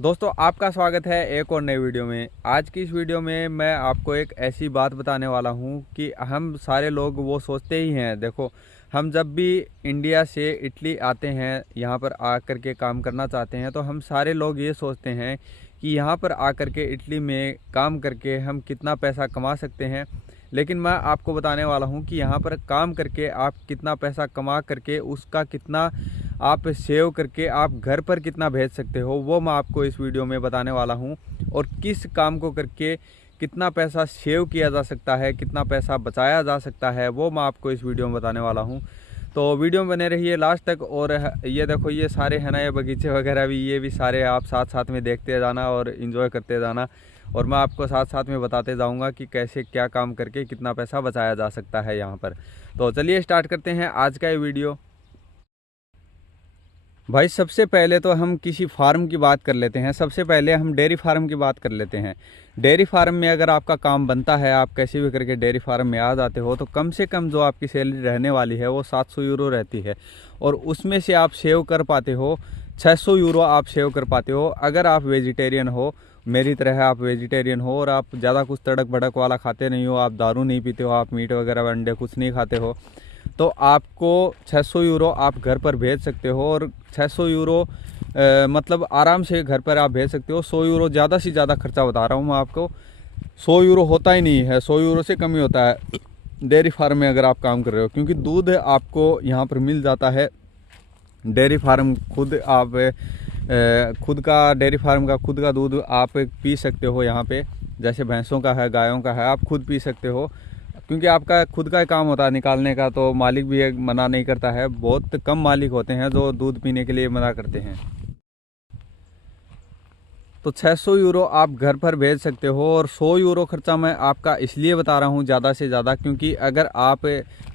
दोस्तों आपका स्वागत है एक और नई वीडियो में। आज की इस वीडियो में मैं आपको एक ऐसी बात बताने वाला हूं कि हम सारे लोग वो सोचते ही हैं। देखो, हम जब भी इंडिया से इटली आते हैं, यहाँ पर आकर के काम करना चाहते हैं, तो हम सारे लोग ये सोचते हैं कि यहाँ पर आकर के इटली में काम करके हम कितना पैसा कमा सकते हैं। लेकिन मैं आपको बताने वाला हूँ कि यहाँ पर काम करके आप कितना पैसा कमा करके उसका कितना आप सेव करके आप घर पर कितना भेज सकते हो, वो मैं आपको इस वीडियो में बताने वाला हूँ। और किस काम को करके कितना पैसा सेव किया जा सकता है, कितना पैसा बचाया जा सकता है, वो मैं आपको इस वीडियो में बताने वाला हूँ। तो वीडियो में बने रहिए लास्ट तक। और ये देखो, ये सारे है ना, ये बगीचे वगैरह भी, ये भी सारे आप साथ साथ में देखते जाना और इन्जॉय करते जाना। और मैं आपको साथ साथ में बताते जाऊंगा कि कैसे क्या काम करके कितना पैसा बचाया जा सकता है यहाँ पर। तो चलिए स्टार्ट करते हैं आज का ये वीडियो। भाई सबसे पहले तो हम किसी फार्म की बात कर लेते हैं। सबसे पहले हम डेयरी फार्म की बात कर लेते हैं। डेयरी फार्म में अगर आपका काम बनता है, आप कैसे भी करके डेयरी फार्म में आ जाते हो, तो कम से कम जो आपकी सैलरी रहने वाली है वो 700 यूरो रहती है। और उसमें से आप सेव कर पाते हो 600 यूरो आप सेव कर पाते हो अगर आप वेजिटेरियन हो। मेरी तरह आप वेजिटेरियन हो और आप ज़्यादा कुछ तड़क भड़क वाला खाते नहीं हो, आप दारू नहीं पीते हो, आप मीट वगैरह अंडे कुछ नहीं खाते हो, तो आपको 600 यूरो आप घर पर भेज सकते हो। और 600 यूरो मतलब आराम से घर पर आप भेज सकते हो। 100 यूरो ज़्यादा से ज़्यादा खर्चा बता रहा हूँ मैं आपको। 100 यूरो होता ही नहीं है, 100 यूरो से कम ही होता है डेयरी फार्म में अगर आप काम कर रहे हो, क्योंकि दूध आपको यहाँ पर मिल जाता है। डेयरी फार्म खुद आप खुद का डेयरी फार्म का खुद का दूध आप पी सकते हो यहाँ पे। जैसे भैंसों का है, गायों का है, आप खुद पी सकते हो, क्योंकि आपका खुद का ही काम होता है निकालने का। तो मालिक भी एक मना नहीं करता है। बहुत कम मालिक होते हैं जो दूध पीने के लिए मना करते हैं। तो 600 यूरो आप घर पर भेज सकते हो। और 100 यूरो खर्चा मैं आपका इसलिए बता रहा हूँ ज़्यादा से ज़्यादा, क्योंकि अगर आप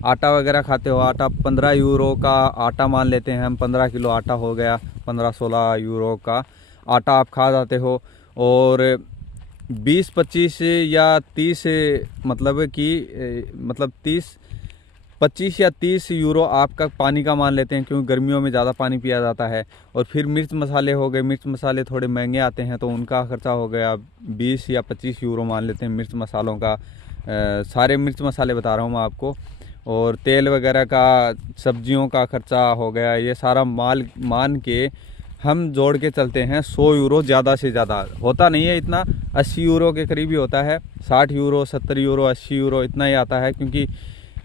आटा वगैरह खाते हो, आटा 15 यूरो का आटा मान लेते हैं हम, 15 किलो आटा हो गया, 15-16 यूरो का आटा आप खा जाते हो। और 20-25 या 30 मतलब कि मतलब 25 या 30 यूरो आपका पानी का मान लेते हैं, क्योंकि गर्मियों में ज़्यादा पानी पिया जाता है। और फिर मिर्च मसाले हो गए, मिर्च मसाले थोड़े महंगे आते हैं तो उनका खर्चा हो गया 20 या 25 यूरो मान लेते हैं मिर्च मसालों का। सारे मिर्च मसाले बता रहा हूँ मैं आपको। और तेल वगैरह का, सब्जियों का खर्चा हो गया, ये सारा माल मान के हम जोड़ के चलते हैं 100 यूरो। ज़्यादा से ज़्यादा होता नहीं है इतना, 80 यूरो के करीब ही होता है। 60 यूरो, 70 यूरो, 80 यूरो इतना ही आता है, क्योंकि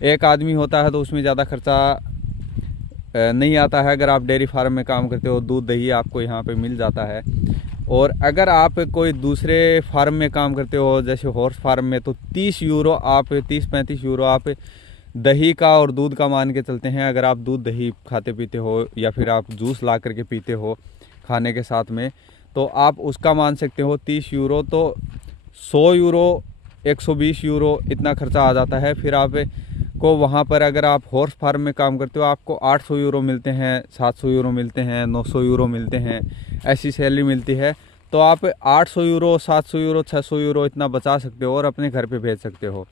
एक आदमी होता है तो उसमें ज़्यादा खर्चा नहीं आता है। अगर आप डेयरी फार्म में काम करते हो, दूध दही आपको यहाँ पे मिल जाता है। और अगर आप कोई दूसरे फार्म में काम करते हो, जैसे हॉर्स फार्म में, तो 30 यूरो आप 30-35 यूरो आप दही का और दूध का मान के चलते हैं। अगर आप दूध दही खाते पीते हो या फिर आप जूस ला करके पीते हो खाने के साथ में, तो आप उसका मान सकते हो 30 यूरो। तो 100 यूरो, 120 यूरो इतना खर्चा आ जाता है। फिर आप को वहाँ पर अगर आप हॉर्स फार्म में काम करते हो, आपको 800 यूरो मिलते हैं, 700 यूरो मिलते हैं, 900 यूरो मिलते हैं, ऐसी सैलरी मिलती है। तो आप 800 यूरो, 700 यूरो, 600 यूरो इतना बचा सकते हो और अपने घर पे भेज सकते हो।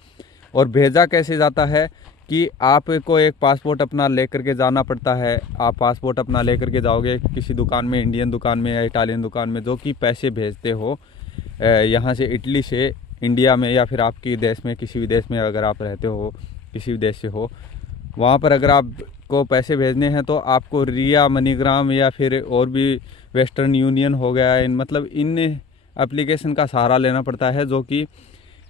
और भेजा कैसे जाता है कि आपको एक पासपोर्ट अपना लेकर के जाना पड़ता है। आप पासपोर्ट अपना लेकर के जाओगे किसी दुकान में, इंडियन दुकान में या इटालियन दुकान में, जो कि पैसे भेजते हो यहाँ से इटली से इंडिया में, या फिर आपके देश में, किसी भी देश में अगर आप रहते हो, किसी भी देश से हो, वहाँ पर अगर आपको पैसे भेजने हैं तो आपको रिया, मनीग्राम या फिर और भी वेस्टर्न यूनियन हो गया, इन मतलब इन एप्लीकेशन का सहारा लेना पड़ता है, जो कि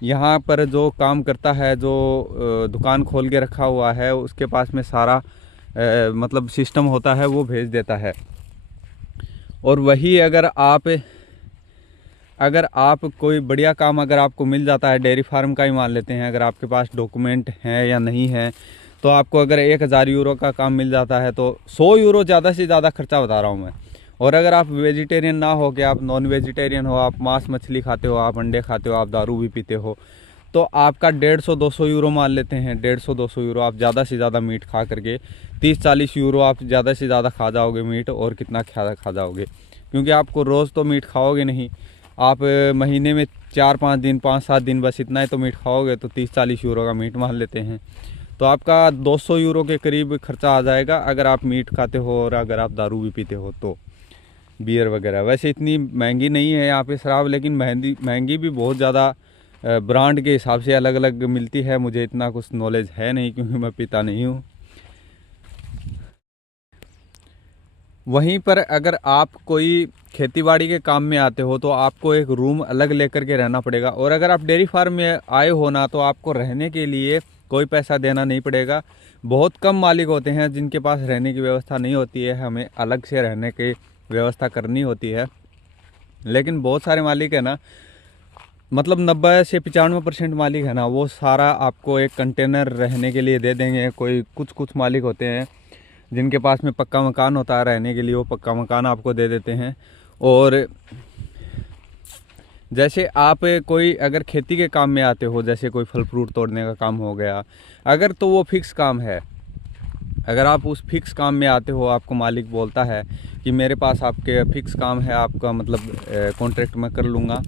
यहाँ पर जो काम करता है, जो दुकान खोल के रखा हुआ है, उसके पास में सारा मतलब सिस्टम होता है, वो भेज देता है। और वही अगर आप कोई बढ़िया काम अगर आपको मिल जाता है, डेयरी फार्म का ही मान लेते हैं, अगर आपके पास डॉक्यूमेंट हैं या नहीं है, तो आपको अगर 1000 यूरो का काम मिल जाता है, तो 100 यूरो ज़्यादा से ज़्यादा खर्चा बता रहा हूँ मैं। और अगर आप वेजिटेरियन ना हो, कि आप नॉन वेजिटेरियन हो, आप मांस मछली खाते हो, आप अंडे खाते हो, आप दारू भी पीते हो, तो आपका 150-200 यूरो मान लेते हैं। 150-200 यूरो आप ज़्यादा से ज़्यादा मीट खा करके 30-40 यूरो आप ज़्यादा से ज़्यादा खा जाओगे मीट। और कितना खा जाओगे, क्योंकि आपको रोज़ तो मीट खाओगे नहीं, आप महीने में 4-5 दिन, 5-7 दिन बस इतना ही तो मीट खाओगे, तो 30-40 यूरो का मीट मान लेते हैं। तो आपका 200 यूरो के करीब खर्चा आ जाएगा अगर आप मीट खाते हो और अगर आप दारू भी पीते हो तो। बियर वगैरह। वैसे इतनी महंगी नहीं है यहाँ पे शराब, लेकिन महंगी महंगी भी बहुत ज़्यादा ब्रांड के हिसाब से अलग अलग मिलती है। मुझे इतना कुछ नॉलेज है नहीं क्योंकि मैं पीता नहीं हूँ। वहीं पर अगर आप कोई खेतीबाड़ी के काम में आते हो तो आपको एक रूम अलग लेकर के रहना पड़ेगा। और अगर आप डेयरी फार्म में आए हो ना, तो आपको रहने के लिए कोई पैसा देना नहीं पड़ेगा। बहुत कम मालिक होते हैं जिनके पास रहने की व्यवस्था नहीं होती है, हमें अलग से रहने की व्यवस्था करनी होती है। लेकिन बहुत सारे मालिक है ना, मतलब 90 से 95% मालिक है ना, वो सारा आपको एक कंटेनर रहने के लिए दे देंगे। कोई कुछ मालिक होते हैं जिनके पास में पक्का मकान होता है रहने के लिए, वो पक्का मकान आपको दे देते हैं। और जैसे आप कोई अगर खेती के काम में आते हो, जैसे कोई फल फ्रूट तोड़ने का काम हो गया, अगर तो वो फिक्स काम है, अगर आप उस फिक्स काम में आते हो, आपको मालिक बोलता है कि मेरे पास आपके फिक्स काम है, आपका मतलब कॉन्ट्रैक्ट मैं कर लूँगा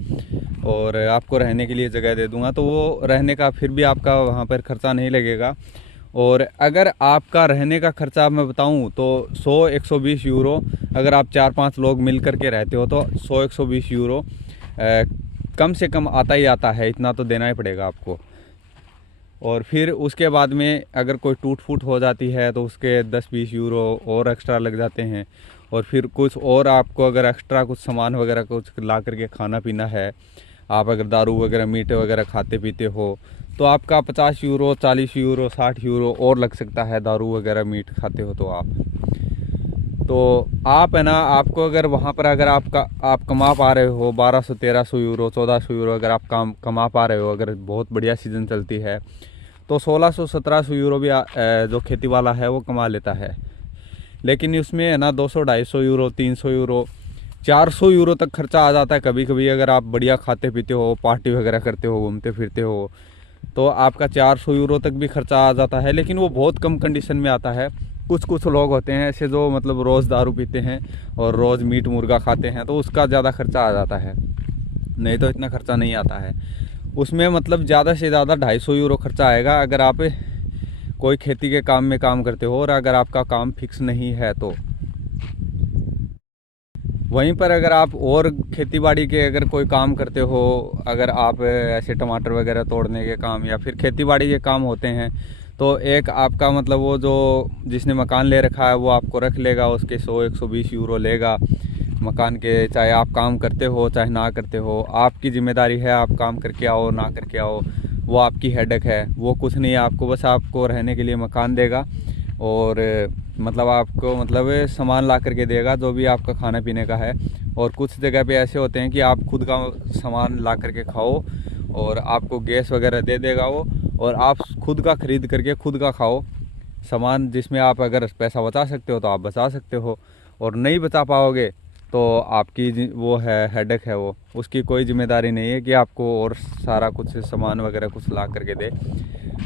और आपको रहने के लिए जगह दे दूँगा, तो वो रहने का फिर भी आपका वहाँ पर ख़र्चा नहीं लगेगा। और अगर आपका रहने का ख़र्चा मैं बताऊँ तो 100-120 यूरो, अगर आप 4-5 लोग मिल कर के रहते हो तो 100-120 यूरो कम से कम आता ही आता है, इतना तो देना ही पड़ेगा आपको। और फिर उसके बाद में अगर कोई टूट फूट हो जाती है तो उसके 10-20 यूरो और एक्स्ट्रा लग जाते हैं। और फिर कुछ और आपको अगर एक्स्ट्रा कुछ सामान वगैरह कुछ ला करके खाना पीना है, आप अगर दारू वगैरह मीठे वगैरह खाते पीते हो, तो आपका 50 यूरो, 40 यूरो, 60 यूरो और लग सकता है। दारू वगैरह मीट खाते हो तो आप है ना, आपको अगर वहाँ पर अगर आप कमा पा रहे हो 1200-1300 यूरो, 1400 यूरो, अगर आप कमा पा रहे हो, अगर बहुत बढ़िया सीज़न चलती है तो 1600-1700 यूरो भी जो खेती वाला है वो कमा लेता है। लेकिन उसमें है ना 200-250 यूरो, 300 यूरो, 400 यूरो तक खर्चा आ जाता है कभी कभी। अगर आप बढ़िया खाते पीते हो, पार्टी वगैरह करते हो, घूमते फिरते हो, तो आपका 400 यूरो तक भी खर्चा आ जाता है। लेकिन वो बहुत कम कंडीशन में आता है। कुछ लोग होते हैं ऐसे जो मतलब रोज़ दारू पीते हैं और रोज़ मीट मुर्गा खाते हैं, तो उसका ज़्यादा खर्चा आ जाता है, नहीं तो इतना खर्चा नहीं आता है। उसमें मतलब ज़्यादा से ज़्यादा 250 यूरो खर्चा आएगा अगर आप कोई खेती के काम में काम करते हो और अगर आपका काम फिक्स नहीं है तो। वहीं पर अगर आप और खेतीबाड़ी के अगर कोई काम करते हो, अगर आप ऐसे टमाटर वगैरह तोड़ने के काम या फिर खेतीबाड़ी के काम होते हैं, तो एक आपका मतलब वो जो जिसने मकान ले रखा है वो आपको रख लेगा, उसके 100-120 यूरो लेगा मकान के। चाहे आप काम करते हो चाहे ना करते हो, आपकी जिम्मेदारी है, आप काम करके आओ ना करके आओ, वो आपकी हेडेक है। वो कुछ नहीं है, आपको बस आपको रहने के लिए मकान देगा और मतलब आपको मतलब सामान ला करके देगा जो भी आपका खाने पीने का है। और कुछ जगह पे ऐसे होते हैं कि आप खुद का सामान ला करके खाओ और आपको गैस वगैरह दे देगा वो, और आप खुद का ख़रीद करके खुद का खाओ सामान, जिसमें आप अगर पैसा बचा सकते हो तो आप बचा सकते हो, और नहीं बचा पाओगे तो आपकी वो है हेडेक है, वो उसकी कोई जिम्मेदारी नहीं है कि आपको और सारा कुछ सामान वगैरह कुछ ला करके दे।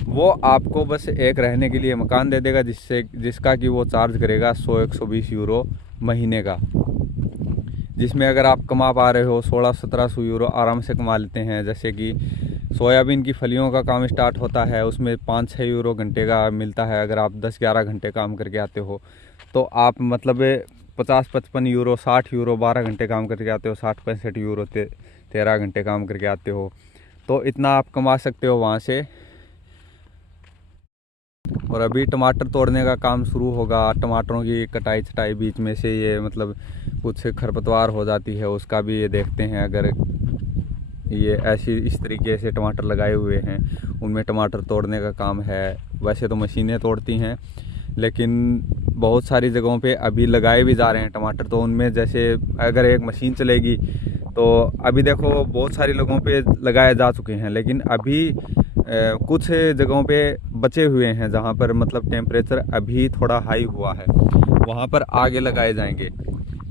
वो आपको बस एक रहने के लिए मकान दे देगा जिसका कि वो चार्ज करेगा 100-120 यूरो महीने का, जिसमें अगर आप कमा पा रहे हो 1600-1700 यूरो आराम से कमा लेते हैं। जैसे कि सोयाबीन की फलियों का काम स्टार्ट होता है, उसमें 5-6 यूरो घंटे का मिलता है। अगर आप 10-11 घंटे काम करके आते हो तो आप मतलब 50-55 यूरो, 60 यूरो 12 घंटे काम करके आते हो, 60-65 यूरो 13 घंटे काम करके आते हो, तो इतना आप कमा सकते हो वहाँ से। और अभी टमाटर तोड़ने का काम शुरू होगा, टमाटरों की कटाई छटाई, बीच में से ये मतलब कुछ खरपतवार हो जाती है उसका भी ये देखते हैं। अगर ये ऐसी इस तरीके से टमाटर लगाए हुए हैं, उनमें टमाटर तोड़ने का काम है। वैसे तो मशीनें तोड़ती हैं, लेकिन बहुत सारी जगहों पे अभी लगाए भी जा रहे हैं टमाटर, तो उनमें जैसे अगर एक मशीन चलेगी तो अभी देखो बहुत सारी लोगों पे लगाए जा चुके हैं, लेकिन अभी कुछ जगहों पे बचे हुए हैं जहाँ पर मतलब टेम्परेचर अभी थोड़ा हाई हुआ है, वहाँ पर आगे लगाए जाएंगे।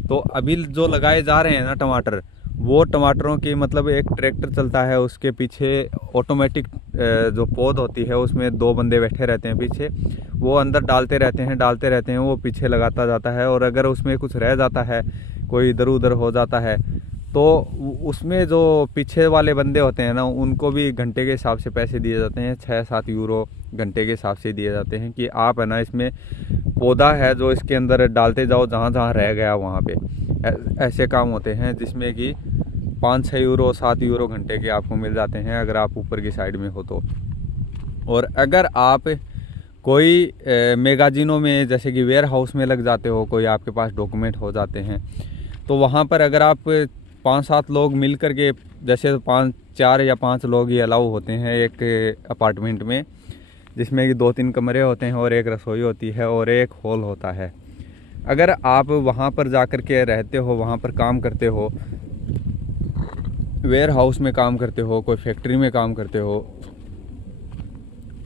तो अभी जो लगाए जा रहे हैं ना टमाटर, वो टमाटरों की मतलब एक ट्रैक्टर चलता है, उसके पीछे ऑटोमेटिक जो पौध होती है उसमें 2 बंदे बैठे रहते हैं पीछे, वो अंदर डालते रहते हैं, वो पीछे लगाता जाता है। और अगर उसमें कुछ रह जाता है, कोई इधर उधर हो जाता है, तो उसमें जो पीछे वाले बंदे होते हैं ना, उनको भी घंटे के हिसाब से पैसे दिए जाते हैं, 6-7 यूरो घंटे के हिसाब से दिए जाते हैं कि आप है ना इसमें पौधा है जो इसके अंदर डालते जाओ, जहाँ जहाँ रह गया वहाँ पे। ऐसे काम होते हैं जिसमें कि 5-6 यूरो 7 यूरो घंटे के आपको मिल जाते हैं अगर आप ऊपर की साइड में हो तो। और अगर आप कोई मैगजीनों में जैसे कि वेयर हाउस में लग जाते हो, कोई आपके पास डॉक्यूमेंट हो जाते हैं, तो वहाँ पर अगर आप 5-7 लोग मिल कर के, जैसे 4 या 5 लोग ही अलाउ होते हैं एक अपार्टमेंट में, जिसमें कि 2-3 कमरे होते हैं और एक रसोई होती है और एक हॉल होता है। अगर आप वहाँ पर जा कर के रहते हो, वहाँ पर काम करते हो, वेयर हाउस में काम करते हो, कोई फैक्ट्री में काम करते हो,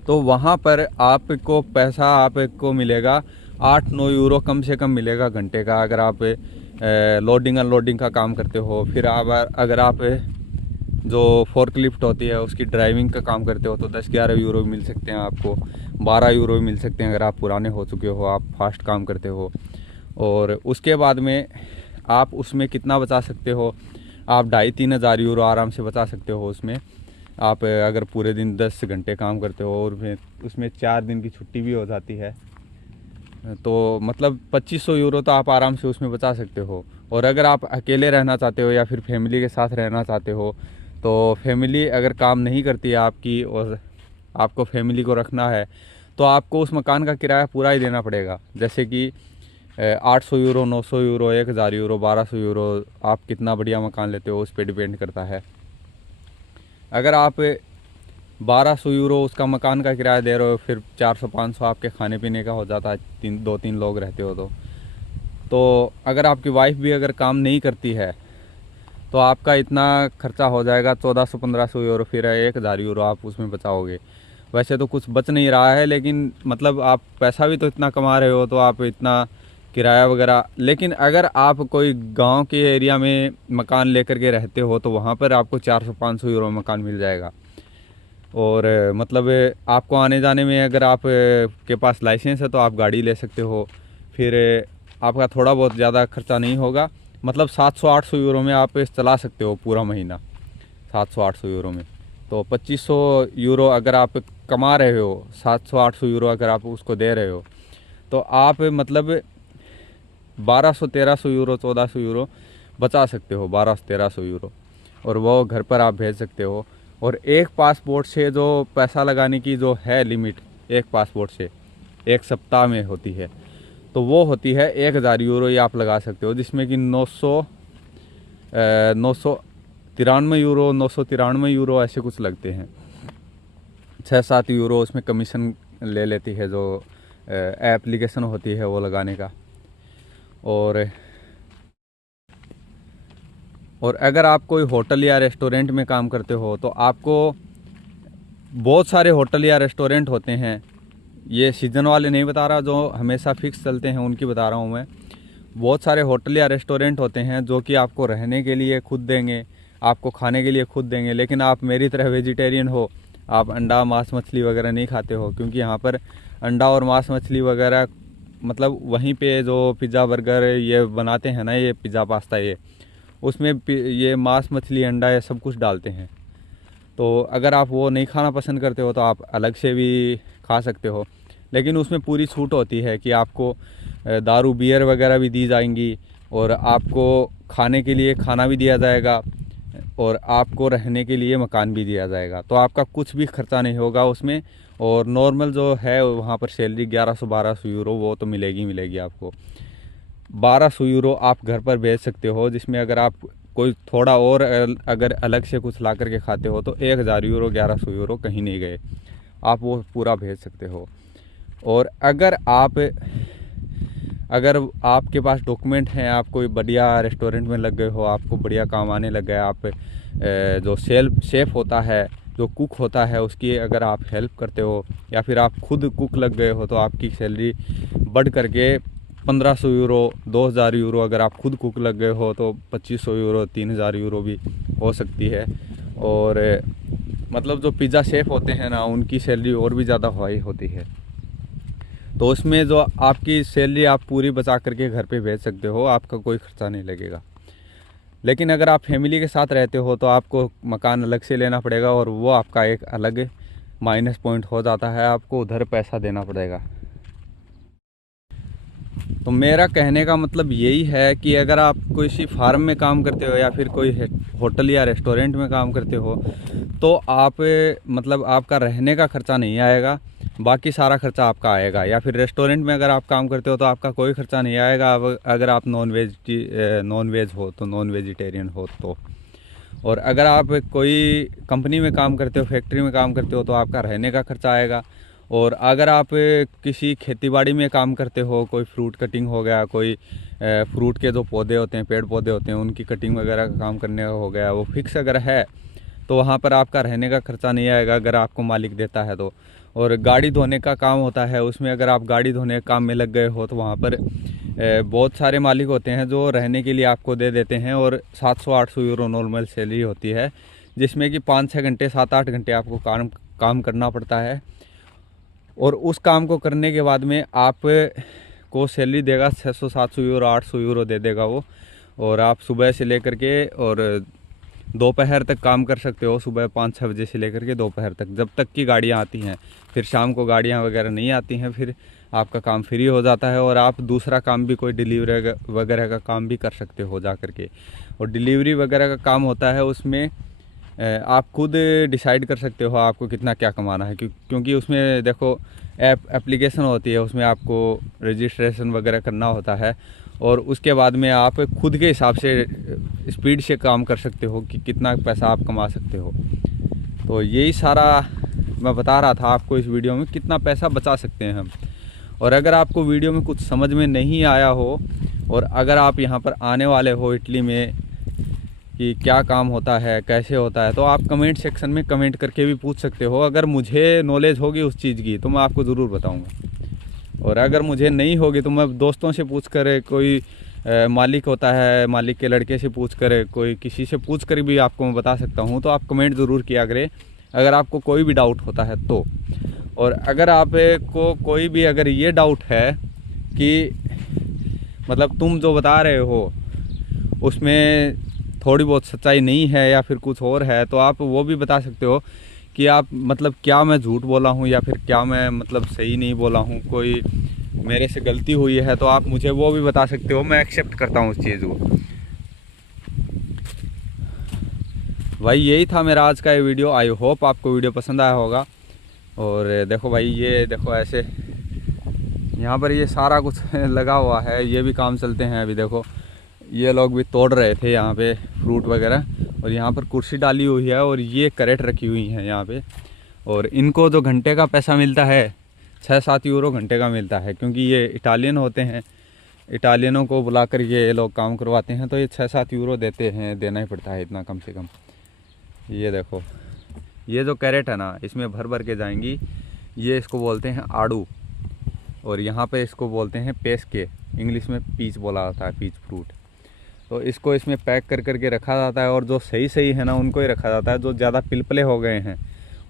तो वहाँ पर आपको पैसा आपको मिलेगा 8-9 यूरो कम से कम मिलेगा घंटे का, अगर आप लोडिंग अनलोडिंग का काम करते हो। फिर अगर आप जो फोर्कलिफ्ट होती है उसकी ड्राइविंग का काम करते हो तो 10-11 यूरो मिल सकते हैं आपको, 12 यूरो मिल सकते हैं अगर आप पुराने हो चुके हो, आप फास्ट काम करते हो। और उसके बाद में आप उसमें कितना बचा सकते हो, आप 2,500-3 हज़ार यूरो आराम से बचा सकते हो उसमें, आप अगर पूरे दिन 10 घंटे काम करते हो और फिर उसमें 4 दिन की छुट्टी भी हो जाती है, तो मतलब 2500 यूरो तो आप आराम से उसमें बचा सकते हो। और अगर आप अकेले रहना चाहते हो या फिर फैमिली के साथ रहना चाहते हो, तो फैमिली अगर काम नहीं करती है आपकी और आपको फैमिली को रखना है, तो आपको उस मकान का किराया पूरा ही देना पड़ेगा। जैसे कि 800 यूरो, 900 यूरो, 1000 यूरो, 1200 यूरो, आप कितना बढ़िया मकान लेते हो उस पर डिपेंड करता है। अगर आप 1200 यूरो उसका मकान का किराया दे रहे हो, फिर 400-500 आपके खाने पीने का हो जाता है, 2-3 लोग रहते हो तो अगर आपकी वाइफ भी अगर काम नहीं करती है तो आपका इतना खर्चा हो जाएगा 1400-1500 यूरो, फिर 1000 यूरो आप उसमें बचाओगे। वैसे तो कुछ बच नहीं रहा है, लेकिन मतलब आप पैसा भी तो इतना कमा रहे हो, तो आप इतना किराया वगैरह। लेकिन अगर आप कोई गांव के एरिया में मकान लेकर के रहते हो तो वहाँ पर आपको 400-500 यूरो में मकान मिल जाएगा। और मतलब आपको आने जाने में, अगर आप के पास लाइसेंस है तो आप गाड़ी ले सकते हो, फिर आपका थोड़ा बहुत ज़्यादा खर्चा नहीं होगा। मतलब 700-800 यूरो में आप चला सकते हो पूरा महीना, 700-800 यूरो में। तो 2500 यूरो अगर आप कमा रहे हो, 700-800 यूरो अगर आप उसको दे रहे हो, तो आप मतलब 1200-1300 यूरो, 1400 यूरो बचा सकते हो, 1200-1300 यूरो, और वो घर पर आप भेज सकते हो। और एक पासपोर्ट से जो पैसा लगाने की जो है लिमिट, एक पासपोर्ट से 1 सप्ताह में होती है, तो वो होती है 1000 यूरो ही आप लगा सकते हो, जिसमें कि 993 यूरो, 993 यूरो ऐसे कुछ लगते हैं। 6-7 यूरो उसमें कमीशन ले लेती है जो एप्लीकेशन होती है वो लगाने का। और अगर आप कोई होटल या रेस्टोरेंट में काम करते हो तो आपको बहुत सारे होटल या रेस्टोरेंट होते हैं, ये सीज़न वाले नहीं बता रहा, जो हमेशा फिक्स चलते हैं उनकी बता रहा हूँ मैं। बहुत सारे होटल या रेस्टोरेंट होते हैं जो कि आपको रहने के लिए खुद देंगे, आपको खाने के लिए खुद देंगे। लेकिन आप मेरी तरह वेजिटेरियन हो, आप अंडा मांस मछली वगैरह नहीं खाते हो, क्योंकि यहाँ पर अंडा और मांस मछली वगैरह मतलब वहीं पे जो पिज़्ज़ा बर्गर ये बनाते हैं ना, ये पिज़्ज़ा पास्ता, ये उसमें ये मांस मछली अंडा ये सब कुछ डालते हैं। तो अगर आप वो नहीं खाना पसंद करते हो तो आप अलग से भी खा सकते हो, लेकिन उसमें पूरी छूट होती है कि आपको दारू बियर वगैरह भी दी जाएंगी, और आपको खाने के लिए खाना भी दिया जाएगा, और आपको रहने के लिए मकान भी दिया जाएगा। तो आपका कुछ भी खर्चा नहीं होगा उसमें। और नॉर्मल जो है वहाँ पर सैलरी 1100-1200 यूरो वो तो मिलेगी आपको। 1200 यूरो आप घर पर भेज सकते हो, जिसमें अगर आप कोई थोड़ा और अगर अलग से कुछ ला करके खाते हो तो 1000 यूरो, 1100 यूरो कहीं नहीं गए, आप वो पूरा भेज सकते हो। और अगर आपके पास डॉक्यूमेंट हैं, आप कोई बढ़िया रेस्टोरेंट में लग गए हो, आपको बढ़िया काम आने लग गया, आप जो शेफ़ होता है, जो कुक होता है, उसकी अगर आप हेल्प करते हो, या फिर आप खुद कुक लग गए हो, तो आपकी सैलरी बढ़ करके 1500 यूरो, 2000 यूरो, अगर आप खुद कुक लग गए हो तो 2500 यूरो, 3000 यूरो भी हो सकती है। और मतलब जो पिज़्ज़ा शेफ़ होते हैं ना, उनकी सैलरी और भी ज़्यादा हाई होती है। तो उसमें जो आपकी सैलरी आप पूरी बचा करके घर पे भेज सकते हो, आपका कोई खर्चा नहीं लगेगा। लेकिन अगर आप फैमिली के साथ रहते हो तो आपको मकान अलग से लेना पड़ेगा, और वो आपका एक अलग माइनस पॉइंट हो जाता है, आपको उधर पैसा देना पड़ेगा। तो मेरा कहने का मतलब यही है कि अगर आप किसी फार्म में काम करते हो या फिर कोई होटल या रेस्टोरेंट में काम करते हो तो आप मतलब आपका रहने का खर्चा नहीं आएगा, बाकी सारा खर्चा आपका आएगा। या फिर रेस्टोरेंट में अगर आप काम करते हो तो आपका कोई खर्चा नहीं आएगा अगर आप नॉन वेज हो तो, नॉन वेजिटेरियन हो तो। और अगर आप कोई कंपनी में काम करते हो, फैक्ट्री में काम करते हो तो आपका रहने का खर्चा आएगा। और अगर आप किसी खेतीबाड़ी में काम करते हो, कोई फ्रूट कटिंग हो गया, कोई फ्रूट के जो पौधे होते हैं, पेड़ पौधे होते हैं, उनकी कटिंग वगैरह का काम करने का हो गया, वो फिक्स अगर है तो वहाँ पर आपका रहने का खर्चा नहीं आएगा अगर आपको मालिक देता है तो। और गाड़ी धोने का काम होता है, उसमें अगर आप गाड़ी धोने के काम में लग गए हो तो वहाँ पर बहुत सारे मालिक होते हैं जो रहने के लिए आपको दे देते हैं। और 700-800 यूरो नॉर्मल सैलरी होती है, जिसमें कि 5-6 घंटे 7-8 घंटे आपको काम करना पड़ता है। और उस काम को करने के बाद में आप को सैलरी देगा 600-700 यूरो, 800 यूरो दे देगा वो। और आप सुबह से लेकर के और दोपहर तक काम कर सकते हो, सुबह 5-6 बजे से लेकर के दोपहर तक, जब तक की गाड़ियाँ आती हैं। फिर शाम को गाड़ियाँ वगैरह नहीं आती हैं, फिर आपका काम फ्री हो जाता है और आप दूसरा काम भी, कोई डिलीवरी वगैरह का काम भी कर सकते हो जा कर के। और डिलीवरी वगैरह का काम होता है, उसमें आप खुद डिसाइड कर सकते हो आपको कितना क्या कमाना है, क्योंकि उसमें देखो एप्लीकेशन होती है, उसमें आपको रजिस्ट्रेशन वगैरह करना होता है। और उसके बाद में आप खुद के हिसाब से स्पीड से काम कर सकते हो कि कितना पैसा आप कमा सकते हो। तो यही सारा मैं बता रहा था आपको इस वीडियो में, कितना पैसा बचा सकते हैं हम। और अगर आपको वीडियो में कुछ समझ में नहीं आया हो और अगर आप यहाँ पर आने वाले हो इटली में कि क्या काम होता है, कैसे होता है, तो आप कमेंट सेक्शन में कमेंट करके भी पूछ सकते हो। अगर मुझे नॉलेज होगी उस चीज़ की तो मैं आपको ज़रूर बताऊँगा, और अगर मुझे नहीं होगी तो मैं दोस्तों से पूछ कर, कोई मालिक होता है, मालिक के लड़के से पूछ कर, कोई किसी से पूछ कर भी आपको मैं बता सकता हूँ। तो आप कमेंट ज़रूर किया करें अगर आपको कोई भी डाउट होता है तो। और अगर आपको कोई भी अगर ये डाउट है कि मतलब तुम जो बता रहे हो उसमें थोड़ी बहुत सच्चाई नहीं है या फिर कुछ और है, तो आप वो भी बता सकते हो कि आप मतलब क्या मैं झूठ बोला हूँ या फिर क्या मैं मतलब सही नहीं बोला हूँ, कोई मेरे से गलती हुई है तो आप मुझे वो भी बता सकते हो। मैं एक्सेप्ट करता हूँ उस चीज़ को। भाई यही था मेरा आज का ये वीडियो। आई होप आपको वीडियो पसंद आया होगा। और देखो भाई, ये देखो ऐसे यहाँ पर ये सारा कुछ लगा हुआ है, ये भी काम चलते हैं। अभी देखो ये लोग भी तोड़ रहे थे यहाँ पे फ्रूट वगैरह, और यहाँ पर कुर्सी डाली हुई है और ये कैरेट रखी हुई है यहाँ पे। और इनको जो घंटे का पैसा मिलता है 6-7 यूरो घंटे का मिलता है, क्योंकि ये इटालियन होते हैं, इटालियनों को बुलाकर ये लोग काम करवाते हैं, तो ये 6-7 यूरो देते हैं, देना ही पड़ता है इतना कम से कम। ये देखो ये जो कैरेट है ना, इसमें भर भर के जाएंगी। ये इसको बोलते हैं आड़ू, और यहाँ पे इसको बोलते हैं पेस्के, इंग्लिश में पीच बोला जाता है, पीच फ्रूट। तो इसको इसमें पैक कर करके रखा जाता है, और जो सही सही है ना उनको ही रखा जाता है, जो ज़्यादा पिलपले हो गए हैं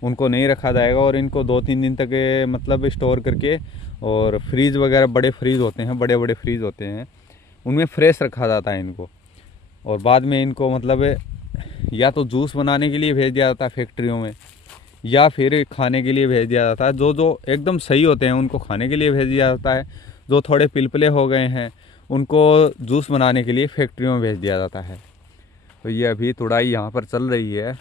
उनको नहीं रखा जाएगा। और इनको 2-3 दिन तक मतलब स्टोर करके, और फ्रीज़ वगैरह, बड़े फ्रीज़ होते हैं, बड़े बड़े फ्रीज़ होते हैं, उनमें फ्रेश रखा जाता है इनको। और बाद में इनको मतलब या तो जूस बनाने के लिए भेज दिया जाता है फैक्ट्रियों में, या फिर खाने के लिए भेज दिया जाता है। जो जो एकदम सही होते हैं उनको खाने के लिए भेज दिया जाता है, जो थोड़े पिलपले हो गए हैं उनको जूस बनाने के लिए फैक्ट्रियों में भेज दिया जाता है। तो ये अभी तुड़ाई यहाँ पर चल रही है,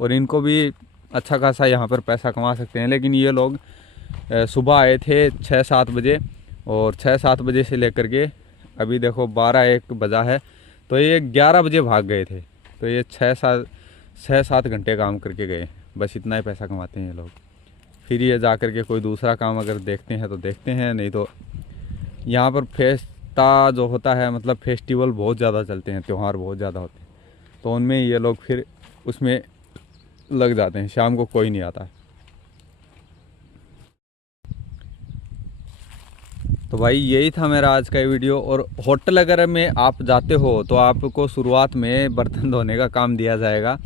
और इनको भी अच्छा खासा यहाँ पर पैसा कमा सकते हैं। लेकिन ये लोग सुबह आए थे 6-7 बजे, और 6-7 बजे से लेकर के अभी देखो 12-1 बजा है, तो ये 11 बजे भाग गए थे। तो ये 6-7 घंटे काम करके गए, बस इतना ही पैसा कमाते हैं ये लोग। फिर ये जा कर के कोई दूसरा काम अगर देखते हैं तो देखते हैं, नहीं तो यहाँ पर फेस्टा जो होता है, मतलब फेस्टिवल बहुत ज़्यादा चलते हैं, त्यौहार बहुत ज़्यादा होते हैं, तो उनमें ये लोग फिर उसमें लग जाते हैं। शाम को कोई नहीं आता। तो भाई यही था मेरा आज का वीडियो। और होटल अगर में आप जाते हो तो आपको शुरुआत में बर्तन धोने का काम दिया जाएगा,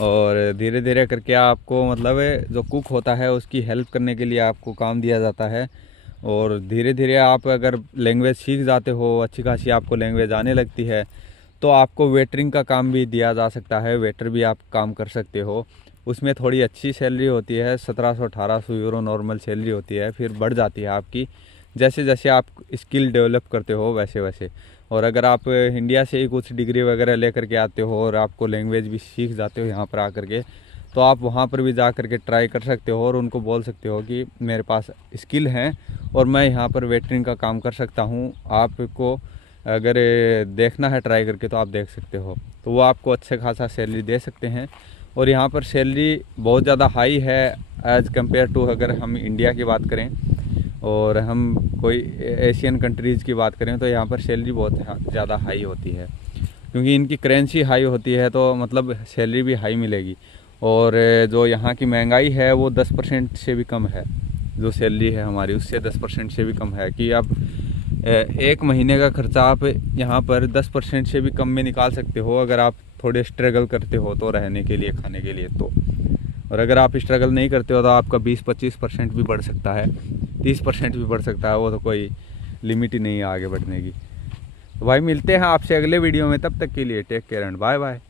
और धीरे धीरे करके आपको मतलब जो कुक होता है उसकी हेल्प करने के लिए आपको काम दिया जाता है। और धीरे धीरे आप अगर लैंग्वेज सीख जाते हो, अच्छी खासी आपको लैंग्वेज आने लगती है, तो आपको वेटरिंग का काम भी दिया जा सकता है। वेटर भी आप काम कर सकते हो, उसमें थोड़ी अच्छी सैलरी होती है, 1700-1800 यूरो नॉर्मल सैलरी होती है। फिर बढ़ जाती है आपकी जैसे जैसे आप स्किल डेवलप करते हो वैसे वैसे। और अगर आप इंडिया से ही कुछ डिग्री वगैरह लेकर के आते हो और आपको लैंग्वेज भी सीख जाते हो यहाँ पर आकर के, तो आप वहाँ पर भी जा कर के ट्राई कर सकते हो और उनको बोल सकते हो कि मेरे पास स्किल हैं और मैं यहाँ पर वेटरिंग का काम कर सकता हूँ। आपको अगर देखना है ट्राई करके तो आप देख सकते हो। तो वो आपको अच्छे खासा सैलरी दे सकते हैं। और यहाँ पर सैलरी बहुत ज़्यादा हाई है एज़ कम्पेयर टू अगर हम इंडिया की बात करें और हम कोई एशियन कंट्रीज़ की बात करें, तो यहाँ पर सैलरी बहुत ज़्यादा हाई होती है, क्योंकि इनकी करेंसी हाई होती है, तो मतलब सैलरी भी हाई मिलेगी। और जो यहाँ की महंगाई है वो 10% से भी कम है। जो सैलरी है हमारी उससे 10% से भी कम है कि आप एक महीने का खर्चा आप यहाँ पर 10% से भी कम में निकाल सकते हो अगर आप थोड़े स्ट्रगल करते हो तो, रहने के लिए खाने के लिए तो। और अगर आप स्ट्रगल नहीं करते हो तो आपका 20-25% भी बढ़ सकता है, 30% भी बढ़ सकता है। वो तो कोई लिमिट ही नहीं है आगे बढ़ने की। तो भाई मिलते हैं आपसे अगले वीडियो में, तब तक के लिए take care and bye bye.